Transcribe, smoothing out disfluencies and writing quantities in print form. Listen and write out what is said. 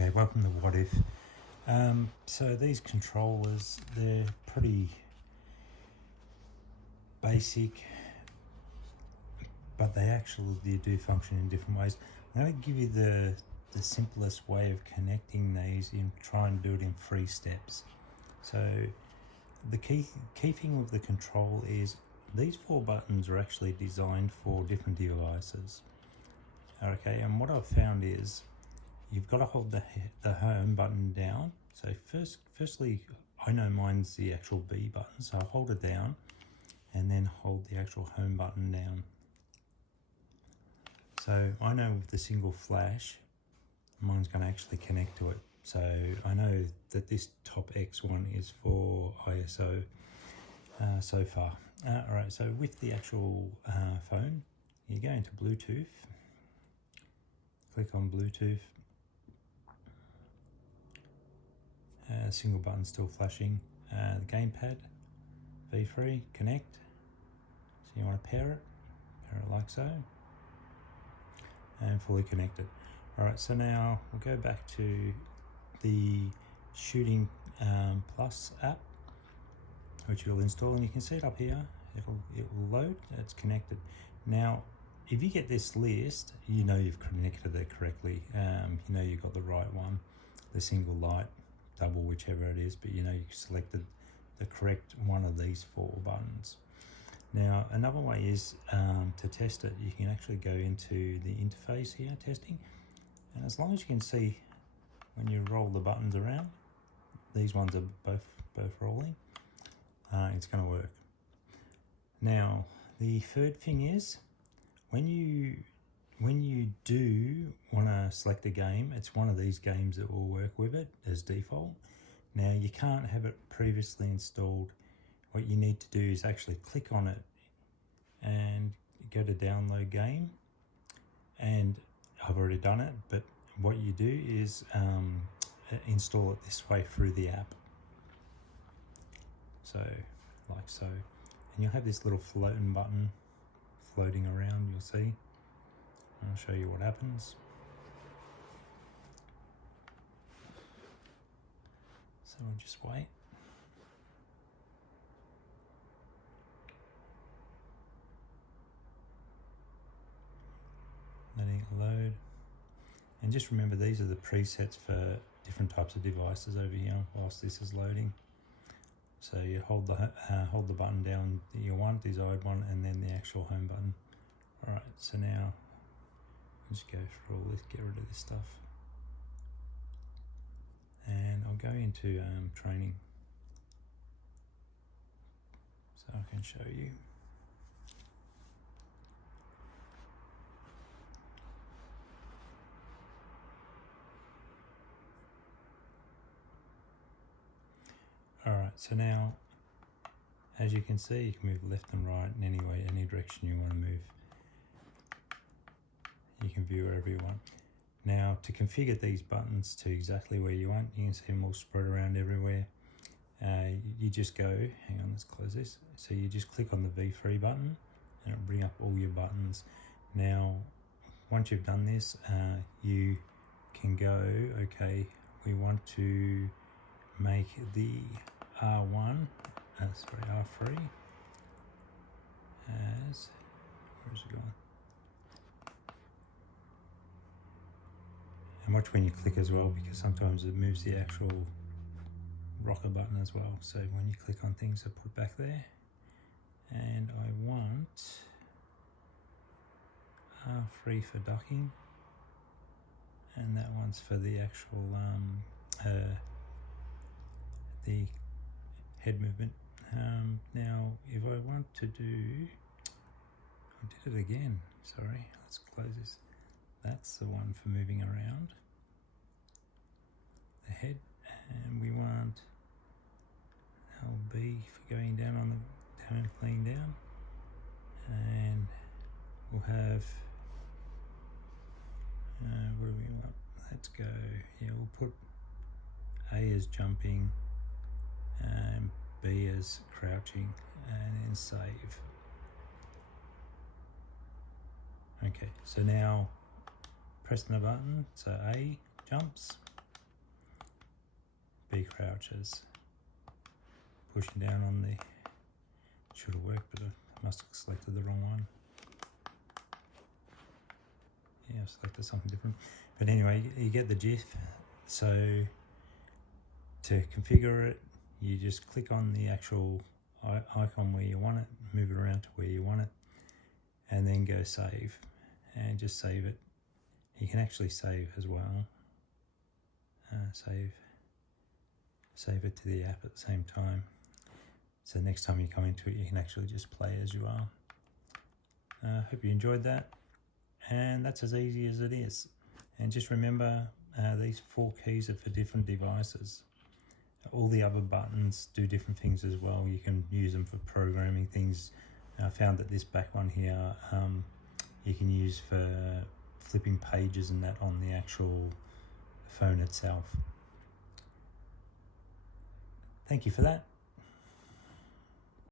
Okay, welcome to What If. So these controllers, they're pretty basic, but they actually do function in different ways. I'm going to give you the simplest way of connecting these and try and do it in 3 steps. So the key thing with the control is these 4 buttons are actually designed for different devices. Okay, and what I've found is you've got to hold the home button down. So firstly, I know mine's the actual B button, so I'll hold it down and then hold the actual home button down. So I know with the single flash, mine's going to actually connect to it. So I know that this top X one is for ISO so far. All right, so with the actual phone, you go into Bluetooth, click on Bluetooth, single button still flashing, the gamepad, V3, connect. So you want to pair it like so, and fully connected. All right, so now we'll go back to the ShootingPlus app, which you'll install, and you can see it up here. It will load. It's connected. Now, if you get this list, you know you've connected it correctly. You know you've got the right one, the single light, double, whichever it is, but you know you selected the correct one of these 4 buttons. Now, another way is to test it. You can actually go into the interface here, testing, and as long as you can see when you roll the buttons around, these ones are both rolling, it's going to work. Now, the third thing is when you do want to select a game, it's one of these games that will work with it as default. Now, you can't have it previously installed. What you need to do is actually click on it and go to download game, and I've already done it, but what you do is install it this way through the app. So like so, and you'll have this little floating button floating around, you'll see. I'll show you what happens. So we'll just wait. Letting it load. And just remember, these are the presets for different types of devices over here whilst this is loading. So you hold the button down that you want, desired one, and then the actual home button. All right, so now just go through all this, get rid of this stuff. And I'll go into training so I can show you. All right, so now, as you can see, you can move left and right in any way, any direction you want to move. You can view wherever you want. Now, to configure these buttons to exactly where you want, you can see them all spread around everywhere. You just go, hang on, let's close this. So you just click on the V3 button and it'll bring up all your buttons. Now, once you've done this, you can go, okay, we want to make the R3 as, where's it going? And watch when you click as well, because sometimes it moves the actual rocker button as well. So when you click on things, I put back there. And I want R3 for ducking, and that one's for the actual the head movement. Now, if I want to do, I did it again, sorry, let's close this. That's the one for moving around the head, and we want LB for going down on the down, playing down, and we'll have where we want. Let's go. Yeah, we'll put A as jumping, and B as crouching, and then save. Okay, so now pressing the button, so A jumps, B crouches. Pushing down on the, should have worked, but I must have selected the wrong one. Yeah, I've selected something different. But anyway, you get the gist. So to configure it, you just click on the actual icon where you want it, move it around to where you want it, and then go save, and just save it. You can actually save as well. Save it to the app at the same time. So next time you come into it, you can actually just play as you are. Hope you enjoyed that. And that's as easy as it is. And just remember, these 4 keys are for different devices. All the other buttons do different things as well. You can use them for programming things. I found that this back one here, you can use for flipping pages and that on the actual phone itself. Thank you for that.